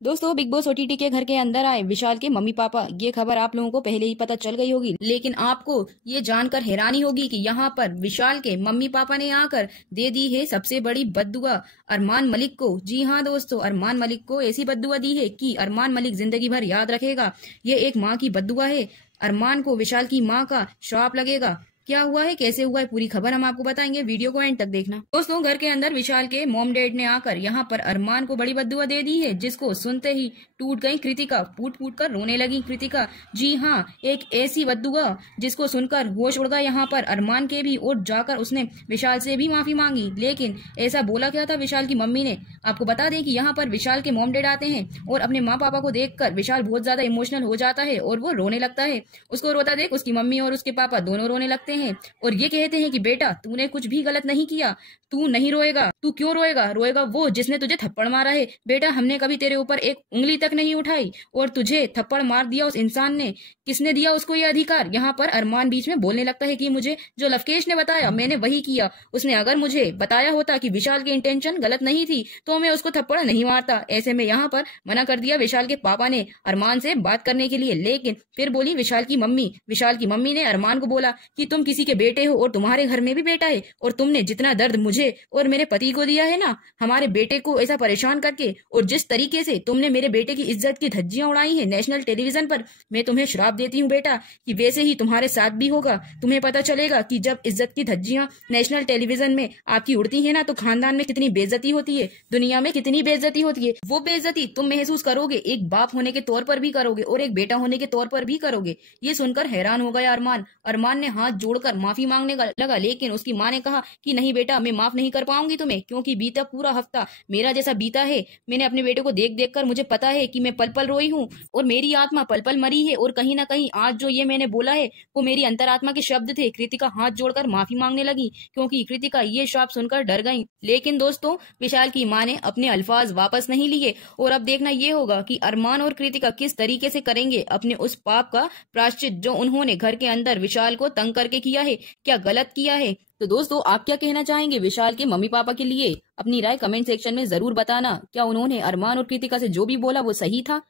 दोस्तों, big boss OTT के घर के अंदर आए विशाल के मम्मी पापा। ये खबर आप लोगों को पहले ही पता चल गई होगी, लेकिन आपको ये जानकर हैरानी होगी कि यहाँ पर विशाल के मम्मी पापा ने आकर दे दी है सबसे बड़ी बद्दुआ अरमान मलिक को। जी हाँ दोस्तों, अरमान मलिक को ऐसी बद्दुआ दी है कि अरमान मलिक जिंदगी भर याद रखेगा। ये एक माँ की बद्दुआ है। अरमान को विशाल की माँ का श्राप लगेगा। क्या हुआ है, कैसे हुआ है, पूरी खबर हम आपको बताएंगे। वीडियो को एंड तक देखना। दोस्तों, घर के अंदर विशाल के मॉम डैड ने आकर यहाँ पर अरमान को बड़ी बद्दुआ दे दी है, जिसको सुनते ही टूट गई कृतिका। फूट फूट कर रोने लगी कृतिका। जी हाँ, एक ऐसी बद्दुआ जिसको सुनकर होश उड़ गया यहाँ पर अरमान के भी, और जाकर उसने विशाल से भी माफी मांगी। लेकिन ऐसा बोला क्या था विशाल की मम्मी ने, आपको बता दें कि यहाँ पर विशाल के मॉम डैड आते हैं और अपने माँ पापा को देखकर विशाल बहुत ज्यादा इमोशनल हो जाता है और वो रोने लगता है। उसको रोता देख उसकी मम्मी और उसके पापा दोनों रोने लगते हैं और ये कहते हैं कि बेटा, तूने कुछ भी गलत नहीं किया, तू नहीं रोएगा। तू क्यों रोएगा? रोएगा वो जिसने तुझे थप्पड़ मारा है। बेटा, हमने कभी तेरे ऊपर एक उंगली तक नहीं उठाई और तुझे थप्पड़ मार दिया उस इंसान ने। किसने दिया उसको ये अधिकार? यहाँ पर अरमान बीच में बोलने लगता है कि मुझे जो लवकेश ने बताया मैंने वही किया। उसने अगर मुझे बताया होता कि विशाल की इंटेंशन गलत नहीं थी तो मैं उसको थप्पड़ नहीं मारता। ऐसे में यहाँ पर मना कर दिया विशाल के पापा ने अरमान से बात करने के लिए। लेकिन फिर बोली विशाल की मम्मी। विशाल की मम्मी ने अरमान को बोला कि तुम किसी के बेटे हो और तुम्हारे घर में भी बेटा है, और तुमने जितना दर्द मुझे और मेरे पति को दिया है ना, हमारे बेटे को ऐसा परेशान करके, और जिस तरीके से तुमने मेरे बेटे की इज्जत की धज्जियां उड़ाई है नेशनल टेलीविजन पर, मैं तुम्हें श्राप देती हूँ बेटा कि वैसे ही तुम्हारे साथ भी होगा। तुम्हें पता चलेगा कि जब इज्जत की धज्जियां नेशनल टेलीविजन में आपकी उड़ती है ना, तो खानदान में कितनी बेइज्जती होती है, दुनिया में कितनी बेइज्जती होती है। वो बेइज्जती तुम महसूस करोगे, एक बाप होने के तौर पर भी करोगे और एक बेटा होने के तौर पर भी करोगे। ये सुनकर हैरान हो गया अरमान। अरमान ने हाथ जोड़कर माफी मांगने लगा, लेकिन उसकी माँ ने कहा कि नहीं बेटा, मैं माफ नहीं कर पाऊंगी तुम्हें, क्योंकि बीता पूरा हफ्ता मेरा जैसा बीता है। मैंने अपने बेटे को देख देख कर मुझे पता है कि मैं पल पल रोई हूँ और मेरी आत्मा पल पल मरी है, और कहीं ना कहीं आज जो ये मैंने बोला है वो मेरी अंतरात्मा के शब्द थे। कृतिका हाथ जोड़कर माफी मांगने लगी, क्योंकि कृतिका ये श्राप सुनकर डर गई। लेकिन दोस्तों, विशाल की माँ ने अपने अल्फाज वापस नहीं लिए, और अब देखना ये होगा कि अरमान और कृतिका किस तरीके से करेंगे अपने उस पाप का प्रायश्चित जो उन्होंने घर के अंदर विशाल को तंग करके किया है। क्या गलत किया है? तो दोस्तों, आप क्या कहना चाहेंगे विशाल के मम्मी पापा के लिए? अपनी राय कमेंट सेक्शन में जरूर बताना। क्या उन्होंने अरमान और कृतिका से जो भी बोला वो सही था?